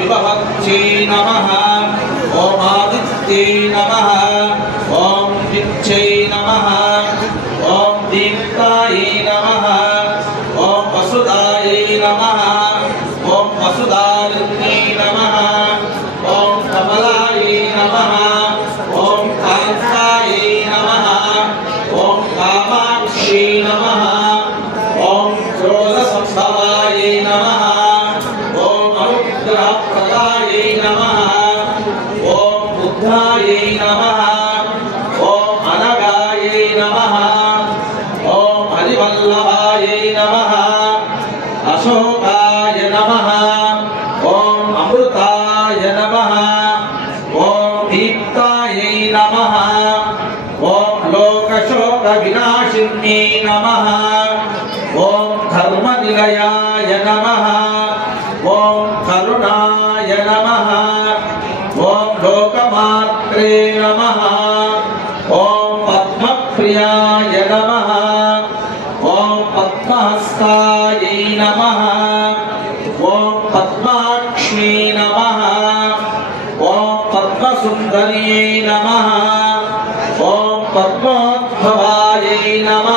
विभवत्यै नमः ॐ आदित्यै नमः ॐ विच्छै नमः ॐ दीप्तायै नमः ॐ वसुदायै नमः ॐ वसुदारिण्यै नमः ॐ कमलायै नमः ॐ कान्तायै नमः ॐ कामाक्ष्यै नमः ॐ क्रोधसंभवायै नमः प्रदायै नमः ॐ बुद्धायै नमः ॐ अनगायै नमः ॐ हरिवल्लभायै नमः अशोकाय नमः ॐ अमृताय नमः ॐ दीप्तायै नमः ॐ लोकशोकविनाशिन्यै नमः ॐ धर्मनिलयाय नमः ॐ करुणाय नमः ॐ लोकमात्रे नमः ॐ पद्मप्रियाय नमः ॐ पद्महस्तायै नमः ॐ पद्माक्ष्यै नमः ॐ पद्मसुन्दर्यै नमः ॐ पद्मोद्भवायै नमः